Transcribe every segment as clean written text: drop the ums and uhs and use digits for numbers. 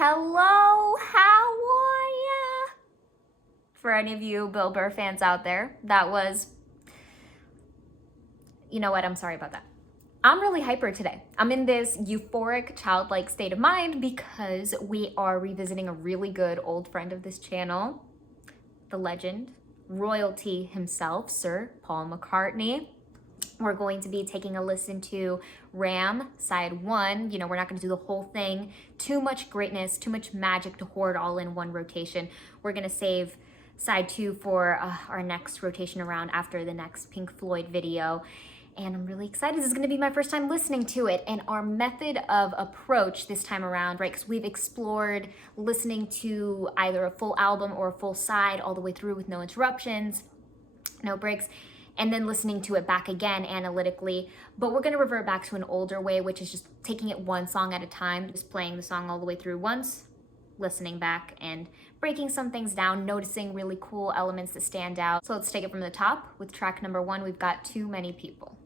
Hello, how are ya? For any of you Bill Burr fans out there, that was, you know what, I'm sorry about that. I'm really hyper today. I'm in this euphoric, childlike state of mind because we are revisiting a really good old friend of this channel, the legend, royalty himself, Sir Paul McCartney. We're going to be taking a listen to Ram, side 1. You know, we're not going to do the whole thing. Too much greatness, too much magic to hoard all in one rotation. We're going to save side 2 for our next rotation around after the next Pink Floyd video. And I'm really excited. This is going to be my first time listening to it. And our method of approach this time around, right, because we've explored listening to either a full album or a full side all the way through with no interruptions, no breaks, and then listening to it back again analytically. But we're gonna revert back to an older way, which is just taking it one song at a time, just playing the song all the way through once, listening back and breaking some things down, noticing really cool elements that stand out. So let's take it from the top. With track number 1, we've got Too Many People.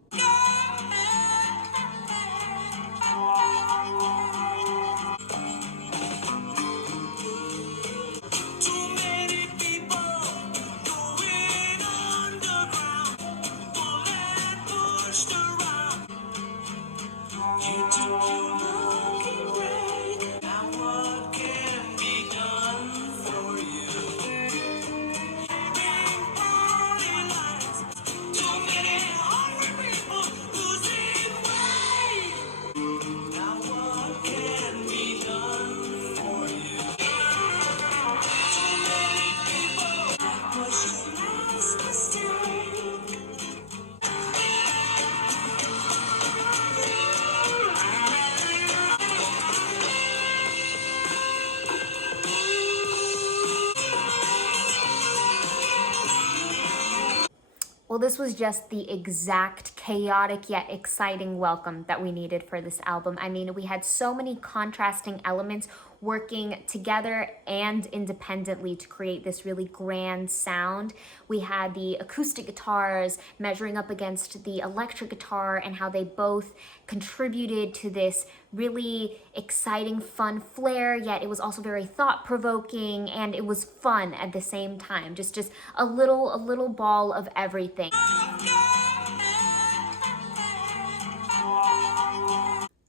Well, this was just the exact chaotic yet exciting welcome that we needed for this album. I mean, we had so many contrasting elements working together and independently to create this really grand sound. We had the acoustic guitars measuring up against the electric guitar and how they both contributed to this really exciting, fun flair, yet it was also very thought-provoking and it was fun at the same time. Just a little ball of everything.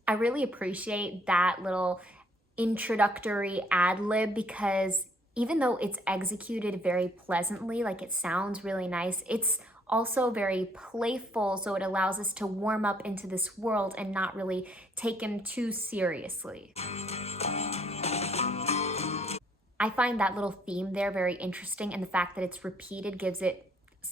I really appreciate that little introductory ad-lib because even though it's executed very pleasantly, like it sounds really nice, it's also very playful, so it allows us to warm up into this world and not really take him too seriously. I find that little theme there very interesting, and the fact that it's repeated gives it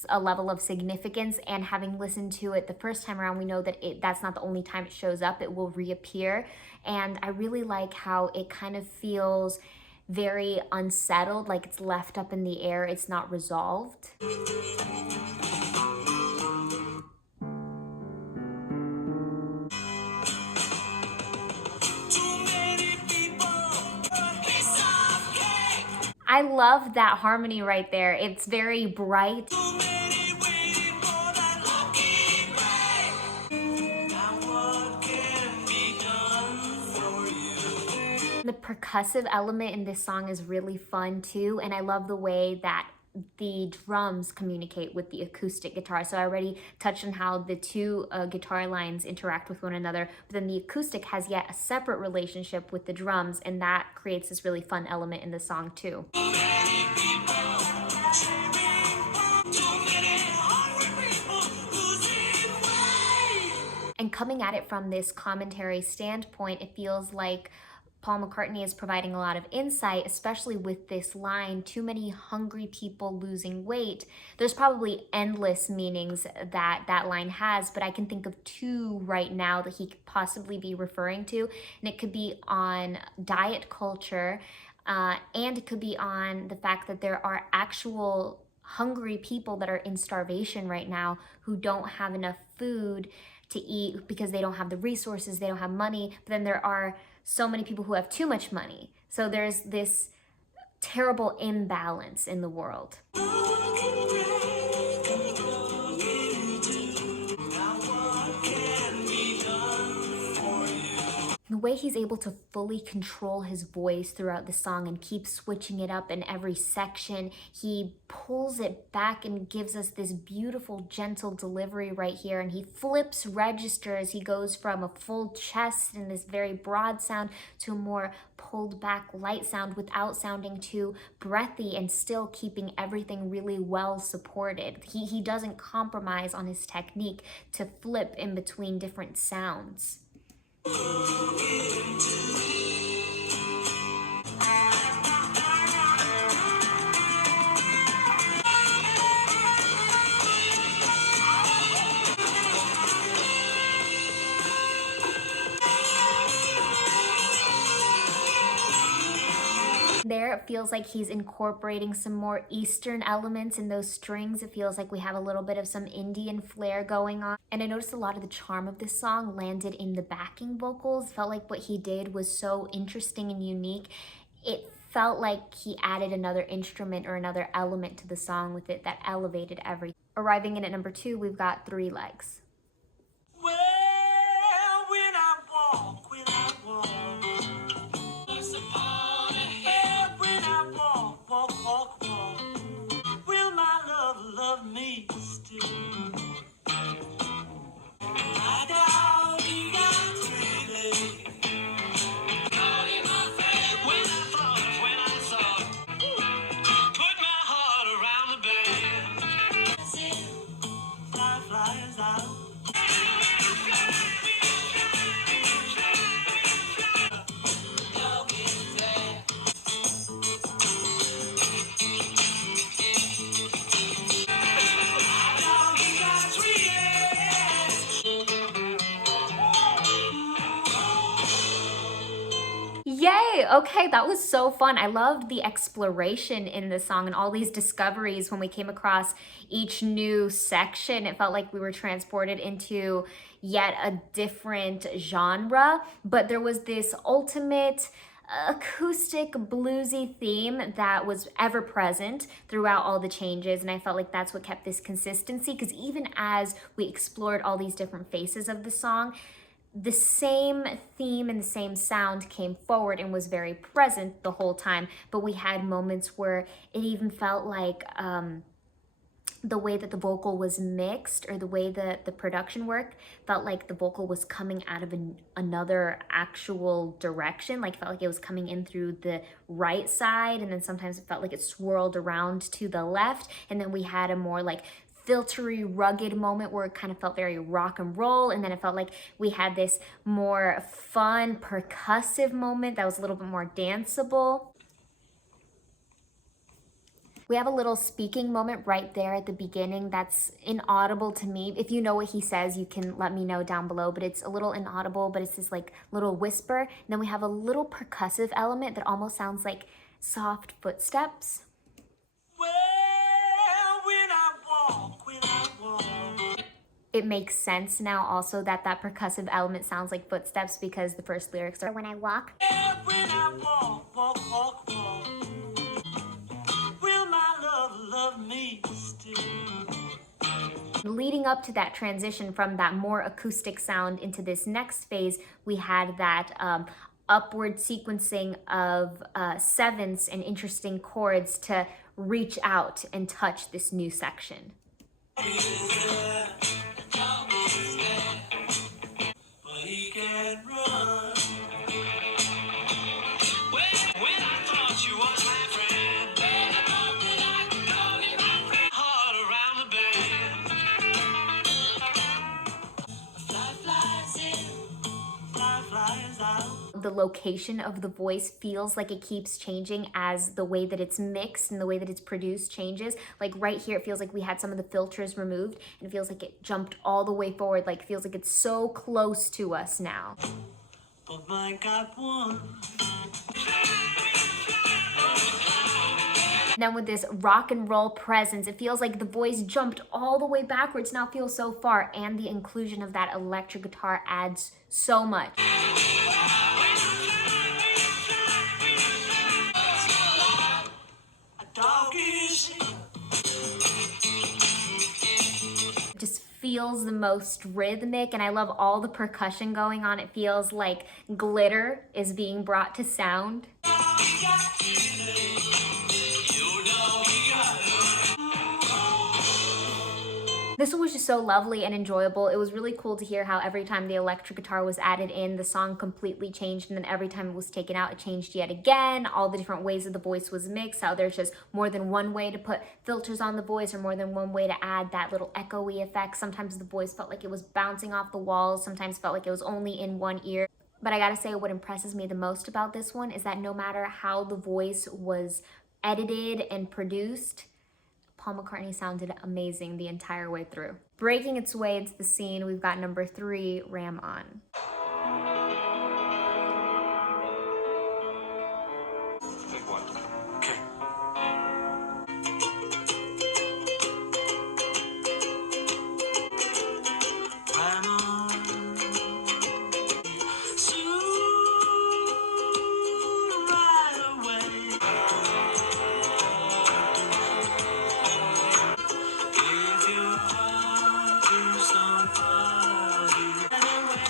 a level of significance, and having listened to it the first time around, we know that that's not the only time it shows up. It will reappear, and I really like how it kind of feels very unsettled, like it's left up in the air, it's not resolved. I love that harmony right there. It's very bright. The percussive element in this song is really fun too, and I love the way that the drums communicate with the acoustic guitar. So I already touched on how the two guitar lines interact with one another, but then the acoustic has yet a separate relationship with the drums, and that creates this really fun element in the song too. And coming at it from this commentary standpoint, it feels like Paul McCartney is providing a lot of insight, especially with this line, too many hungry people losing weight. There's probably endless meanings that that line has, but I can think of 2 right now that he could possibly be referring to. And it could be on diet culture, and it could be on the fact that there are actual hungry people that are in starvation right now who don't have enough food to eat because they don't have the resources, they don't have money, but then there are so many people who have too much money. So there's this terrible imbalance in the world. way he's able to fully control his voice throughout the song and keep switching it up in every section. He pulls it back and gives us this beautiful, gentle delivery right here. And he flips registers. He goes from a full chest and this very broad sound to a more pulled back light sound without sounding too breathy and still keeping everything really well supported. He doesn't compromise on his technique to flip in between different sounds. There, it feels like he's incorporating some more Eastern elements in those strings. It feels like we have a little bit of some Indian flair going on. And I noticed a lot of the charm of this song landed in the backing vocals. Felt like what he did was so interesting and unique. It felt like he added another instrument or another element to the song with it that elevated everything. Arriving in at number 2, we've got Three Legs. Well, when I walk, walk, will my love me still? I doggy got 3 legs. Doggy, my friend, when I saw, put my heart around the band. Fly is out. Yay! Okay, that was so fun. I loved the exploration in this song and all these discoveries when we came across each new section. It felt like we were transported into yet a different genre, but there was this ultimate acoustic bluesy theme that was ever present throughout all the changes, and I felt like that's what kept this consistency, because even as we explored all these different faces of the song, the same theme and the same sound came forward and was very present the whole time. But we had moments where it even felt like the way that the vocal was mixed, or the way that the production worked, felt like the vocal was coming out of another actual direction. Like, felt like it was coming in through the right side, and then sometimes it felt like it swirled around to the left. And then we had a more like filtery, rugged moment where it kind of felt very rock and roll, and then it felt like we had this more fun, percussive moment that was a little bit more danceable. We have a little speaking moment right there at the beginning that's inaudible to me. If you know what he says, you can let me know down below, but it's a little inaudible, but it's this like little whisper. And then we have a little percussive element that almost sounds like soft footsteps. It makes sense now also that that percussive element sounds like footsteps, because the first lyrics are, when I walk. When I walk, will my love me still? Leading up to that transition from that more acoustic sound into this next phase, we had that upward sequencing of sevenths and interesting chords to reach out and touch this new section. The location of the voice feels like it keeps changing as the way that it's mixed and the way that it's produced changes. Like right here, it feels like we had some of the filters removed, and it feels like it jumped all the way forward. Like, it feels like it's so close to us now. But mine got one. Then with this rock and roll presence, it feels like the voice jumped all the way backwards, now feels so far, and the inclusion of that electric guitar adds so much. Just feels the most rhythmic, and I love all the percussion going on. It feels like glitter is being brought to sound. This one was just so lovely and enjoyable. It was really cool to hear how every time the electric guitar was added in, the song completely changed, and then every time it was taken out, it changed yet again. All the different ways that the voice was mixed, how there's just more than one way to put filters on the voice or more than one way to add that little echoey effect. Sometimes the voice felt like it was bouncing off the walls, sometimes felt like it was only in one ear. But I gotta say, what impresses me the most about this one is that no matter how the voice was edited and produced, Paul McCartney sounded amazing the entire way through. Breaking its way into the scene, we've got number 3, Ram On. Take one. Okay. I'm on. Soon, right away. Give your heart to somebody. Right away.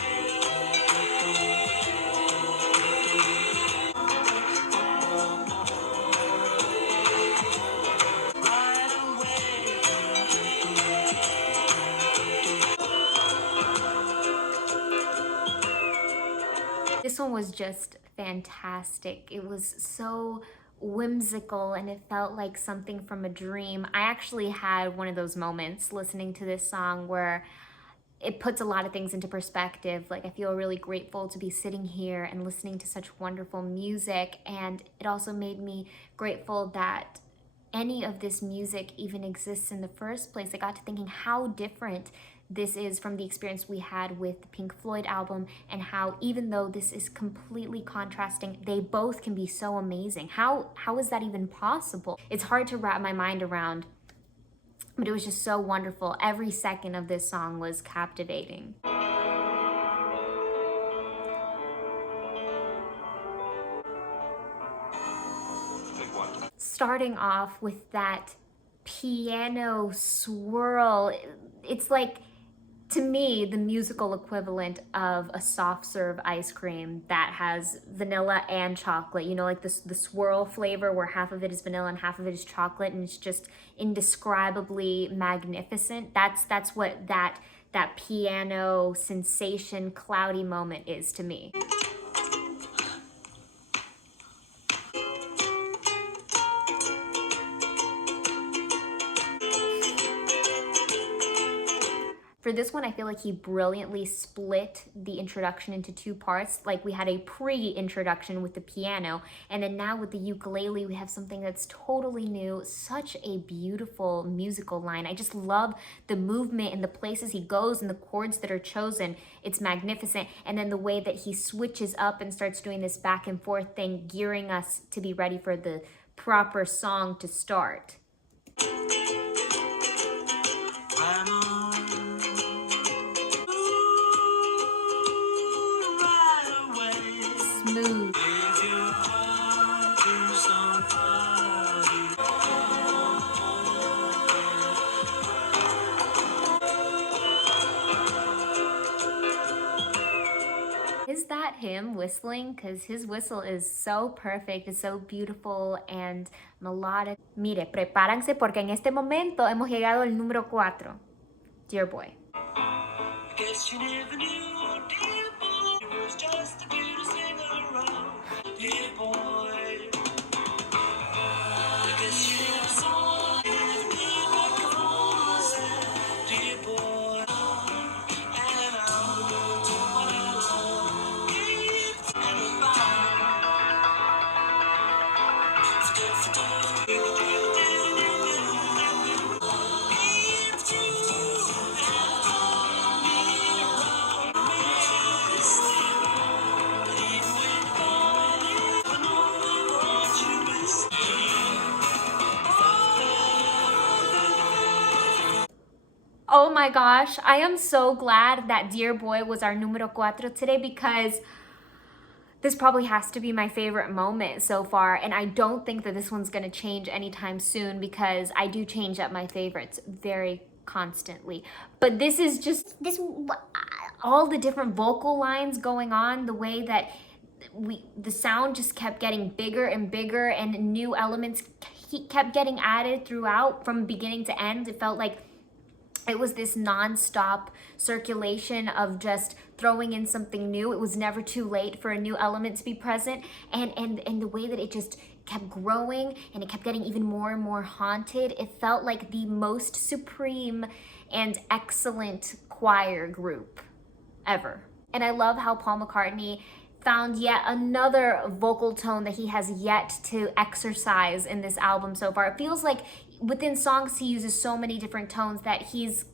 This one was just fantastic. It was so whimsical and it felt like something from a dream. I actually had one of those moments listening to this song where it puts a lot of things into perspective. Like, I feel really grateful to be sitting here and listening to such wonderful music, and it also made me grateful that any of this music even exists in the first place. I got to thinking how different this is from the experience we had with the Pink Floyd album, and how even though this is completely contrasting, they both can be so amazing. How is that even possible? It's hard to wrap my mind around, but it was just so wonderful. Every second of this song was captivating. Take one. Starting off with that piano swirl, it's like, to me, the musical equivalent of a soft serve ice cream that has vanilla and chocolate. You know, like this, the swirl flavor where half of it is vanilla and half of it is chocolate, and it's just indescribably magnificent. That's what that piano sensation, cloudy moment is to me. For this one, I feel like he brilliantly split the introduction into 2 parts. Like, we had a pre-introduction with the piano, and then now with the ukulele, we have something that's totally new. Such a beautiful musical line. I just love the movement and the places he goes and the chords that are chosen. It's magnificent. And then the way that he switches up and starts doing this back and forth thing, gearing us to be ready for the proper song to start. I'm on. Smooth. Give your heart to somebody. Is that him whistling? Because his whistle is so perfect, it's so beautiful and melodic. Mire, prepárense porque en este momento hemos llegado al número 4. Dear Boy. Guess you never knew, dear boy, it was just the cutest thing around. Dear boy, I guess you never saw it, dear boy, dear boy, and I'm what I love, it's Oh my gosh, I am so glad that Dear Boy was our número 4 today, because this probably has to be my favorite moment so far, and I don't think that this one's gonna change anytime soon, because I do change up my favorites very constantly. But this is just all the different vocal lines going on, the way that the sound just kept getting bigger and bigger, and new elements kept getting added throughout from beginning to end. It felt like it was this non-stop circulation of just throwing in something new. It was never too late for a new element to be present, and the way that it just kept growing and it kept getting even more and more haunted. It felt like the most supreme and excellent choir group ever. And I love how Paul McCartney found yet another vocal tone that he has yet to exercise in this album so far. It feels like within songs he uses so many different tones that he's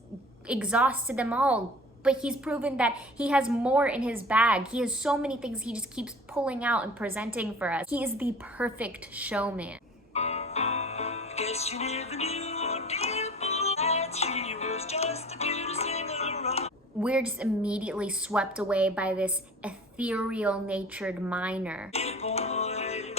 exhausted them all, but he's proven that he has more in his bag. He has so many things he just keeps pulling out and presenting for us. He is the perfect showman. Guess you never knew, dear boy, that she was just the cutest thing around. We're just immediately swept away by this ethereal natured minor. Dear boy, I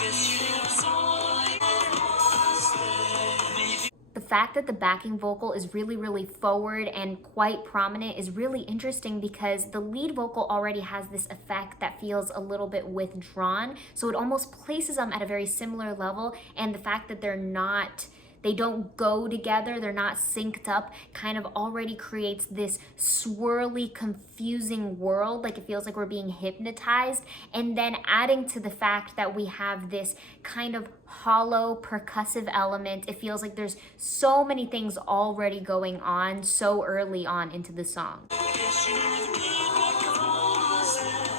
guess you never saw it was there. The fact that the backing vocal is really forward and quite prominent is really interesting, because the lead vocal already has this effect that feels a little bit withdrawn. So it almost places them at a very similar level, and the fact that they don't go together, they're not synced up, kind of already creates this swirly, confusing world. Like it feels like we're being hypnotized. And then adding to the fact that we have this kind of hollow percussive element, it feels like there's so many things already going on so early on into the song. Guess you never knew what was there.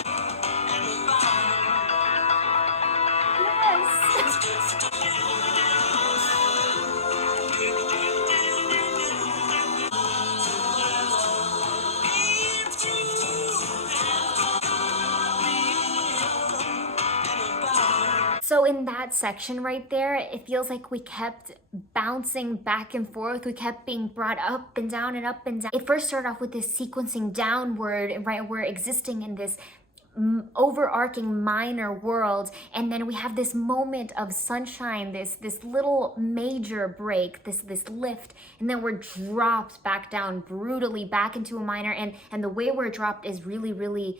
So in that section right there, it feels like we kept bouncing back and forth. We kept being brought up and down and up and down. It first started off with this sequencing downward, right? We're existing in this overarching minor world, and then we have this moment of sunshine, this little major break, this lift, and then we're dropped back down brutally back into a minor, and the way we're dropped is really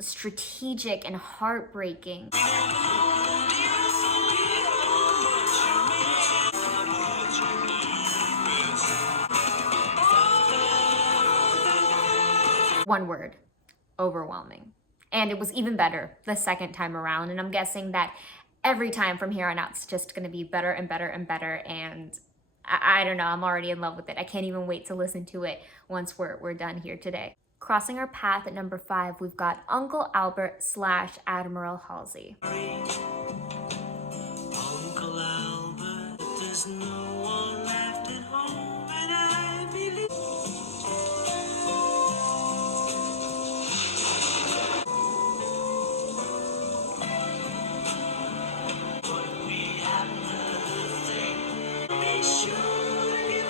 strategic and heartbreaking. One word: overwhelming. And it was even better the second time around. And I'm guessing that every time from here on out, it's just gonna be better and better and better. And I don't know, I'm already in love with it. I can't even wait to listen to it once we're done here today. Crossing our path at number 5, we've got Uncle Albert / Admiral Halsey. Uncle Albert, there's no one left at home, and I believe. But we have another thing. Be sure you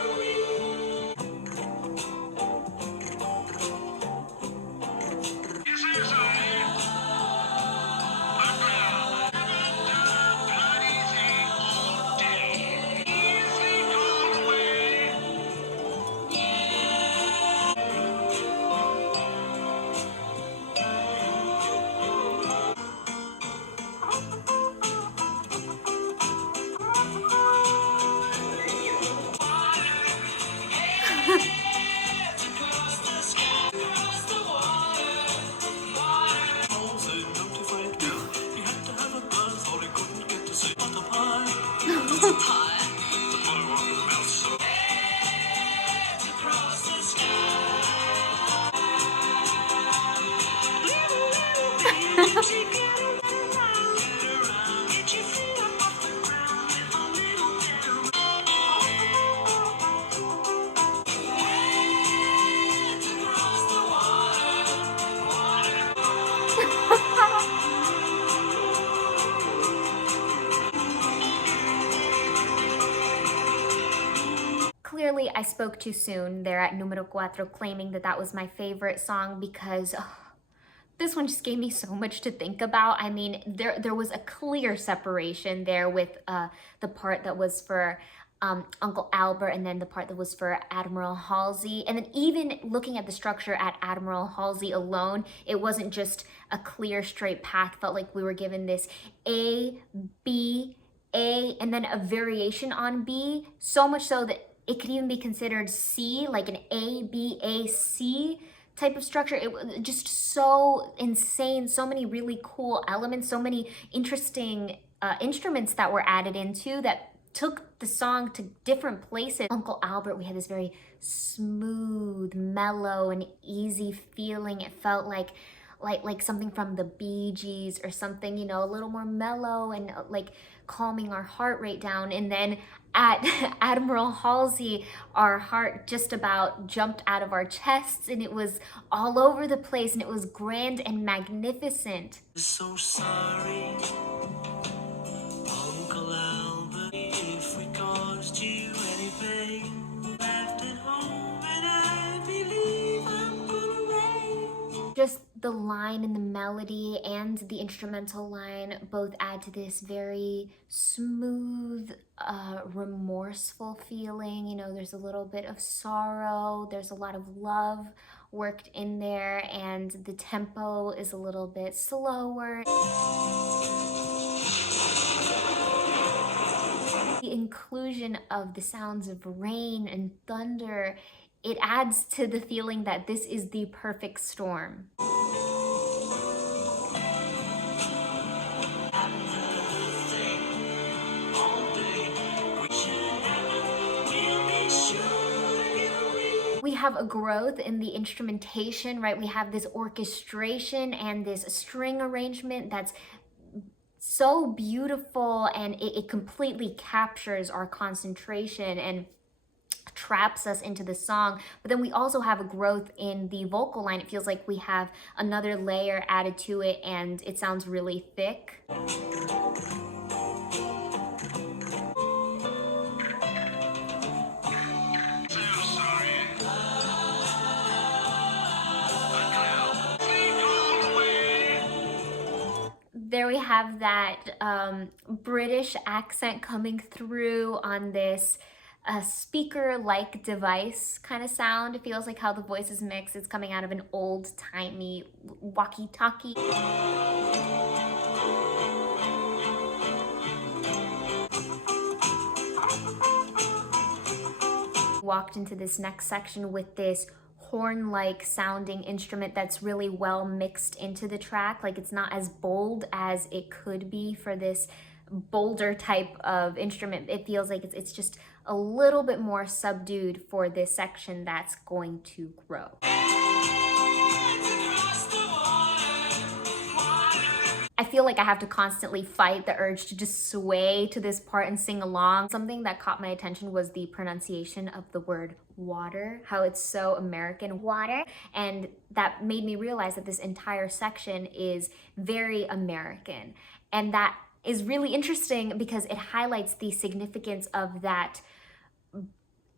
Clearly, I spoke too soon there at numero 4, claiming that that was my favorite song, because this one just gave me so much to think about. I mean, there was a clear separation there with the part that was for Uncle Albert, and then the part that was for Admiral Halsey. And then even looking at the structure at Admiral Halsey alone, it wasn't just a clear straight path. Felt like we were given this A, B, A, and then a variation on B, so much so that it could even be considered C, like an A, B, A, C type of structure. It was just so insane, so many really cool elements, so many interesting instruments that were added into that took the song to different places. Uncle Albert, we had this very smooth, mellow, and easy feeling. It felt like something from the Bee Gees or something, you know, a little more mellow and like calming our heart rate down. And then at Admiral Halsey, our heart just about jumped out of our chests, and it was all over the place, and it was grand and magnificent. So sorry, Uncle Albert, if we caused you any pain. Left at home and I believe I'm gonna rain. Just the line and the melody and the instrumental line both add to this very smooth, remorseful feeling. You know, there's a little bit of sorrow, there's a lot of love worked in there, and the tempo is a little bit slower. The inclusion of the sounds of rain and thunder, it adds to the feeling that this is the perfect storm. We have a growth in the instrumentation, right? We have this orchestration and this string arrangement that's so beautiful, and it completely captures our concentration and traps us into the song. But then we also have a growth in the vocal line. It feels like we have another layer added to it, and it sounds really thick. There we have that British accent coming through on this speaker-like device kind of sound. It feels like how the voice is mixed. It's coming out of an old-timey walkie-talkie. Walked into this next section with this horn-like sounding instrument that's really well mixed into the track. Like, it's not as bold as it could be for this bolder type of instrument. It feels like it's just a little bit more subdued for this section that's going to grow. I feel like I have to constantly fight the urge to just sway to this part and sing along. Something that caught my attention was the pronunciation of the word water, how it's so American, water. And that made me realize that this entire section is very American. And that is really interesting because it highlights the significance of that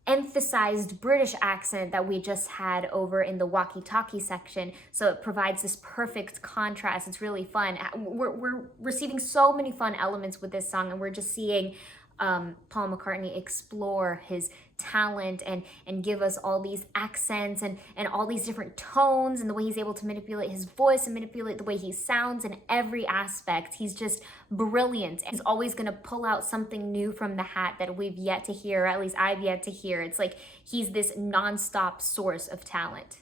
emphasized British accent that we just had over in the walkie-talkie section. So it provides this perfect contrast. It's really fun. We're receiving so many fun elements with this song, and we're just seeing Paul McCartney explore his talent and give us all these accents and all these different tones, and the way he's able to manipulate his voice and manipulate the way he sounds in every aspect. He's just brilliant. He's always going to pull out something new from the hat that we've yet to hear, or at least I've yet to hear. It's like he's this non-stop source of talent.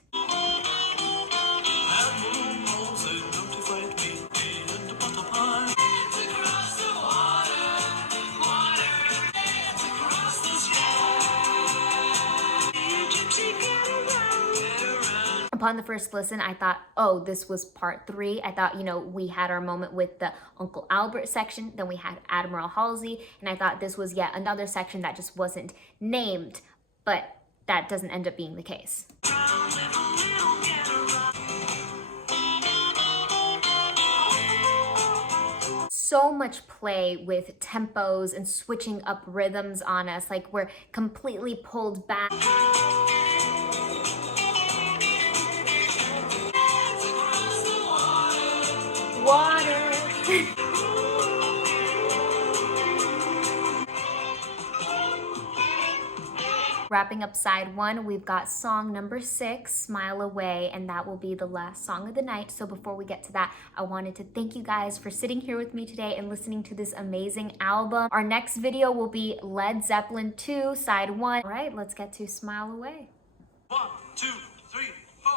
Upon the first listen, I thought, oh, this was part 3. I thought, you know, we had our moment with the Uncle Albert section, then we had Admiral Halsey, and I thought this was yet another section that just wasn't named, but that doesn't end up being the case. So much play with tempos and switching up rhythms on us, like we're completely pulled back. Water. Wrapping up side 1, we've got song number 6, Smile Away, and that will be the last song of the night. So before we get to that, I wanted to thank you guys for sitting here with me today and listening to this amazing album. Our next video will be Led Zeppelin 2, side 1. All right, let's get to Smile Away. 1, 2, 3, 4.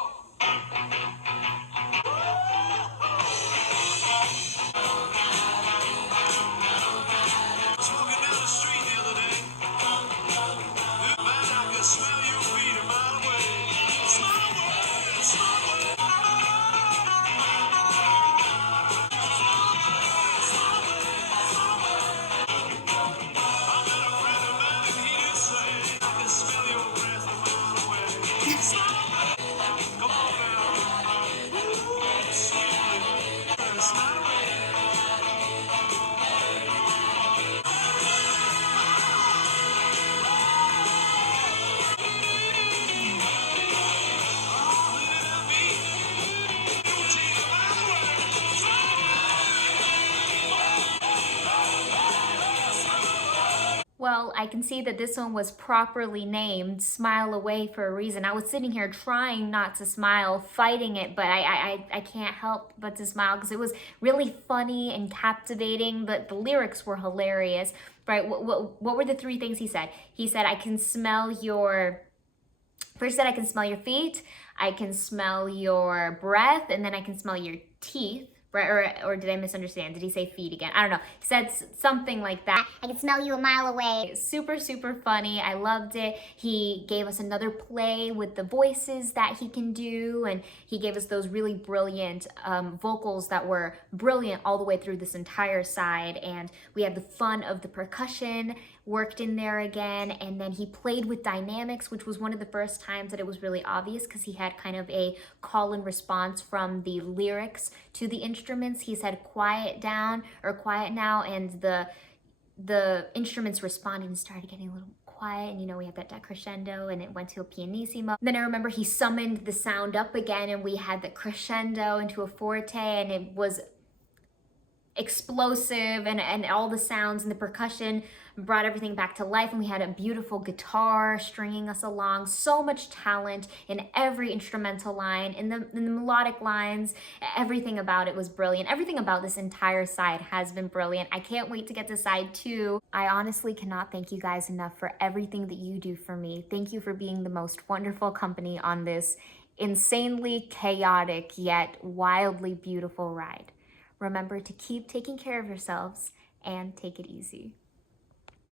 Smoking down the street the other day. Man, I could smell your feet a mile away. Smile away, smile away. I met a friend of mine and he did say, I can smell your breath a mile away. Smile away. Come on now. Ooh, sweetly. Smile away. Well, I can see that this one was properly named Smile Away for a reason. I was sitting here trying not to smile, fighting it, but I can't help but to smile because it was really funny and captivating. The lyrics were hilarious, right? What were the 3 things he said? He said, I can smell your... First said, I can smell your feet, I can smell your breath, and then I can smell your teeth. Right? Or did I misunderstand? Did he say feet again? I don't know. He said something like that. I can smell you a mile away. Super, super funny. I loved it. He gave us another play with the voices that he can do, and he gave us those really brilliant vocals that were brilliant all the way through this entire side, and we had the fun of the percussion worked in there again, and then he played with dynamics, which was one of the first times that it was really obvious because he had kind of a call and response from the lyrics to the instruments. He said quiet down or quiet now, and the instruments responded and started getting a little quiet, and we had that decrescendo and it went to a pianissimo. Then I remember he summoned the sound up again and we had the crescendo into a forte, and it was explosive, and all the sounds and the percussion brought everything back to life, and we had a beautiful guitar stringing us along. So much talent in every instrumental line, in the melodic lines. Everything about it was brilliant. Everything about this entire side has been brilliant. I can't wait to get to side 2. I honestly cannot thank you guys enough for everything that you do for me. Thank you for being the most wonderful company on this insanely chaotic yet wildly beautiful ride. Remember to keep taking care of yourselves and take it easy.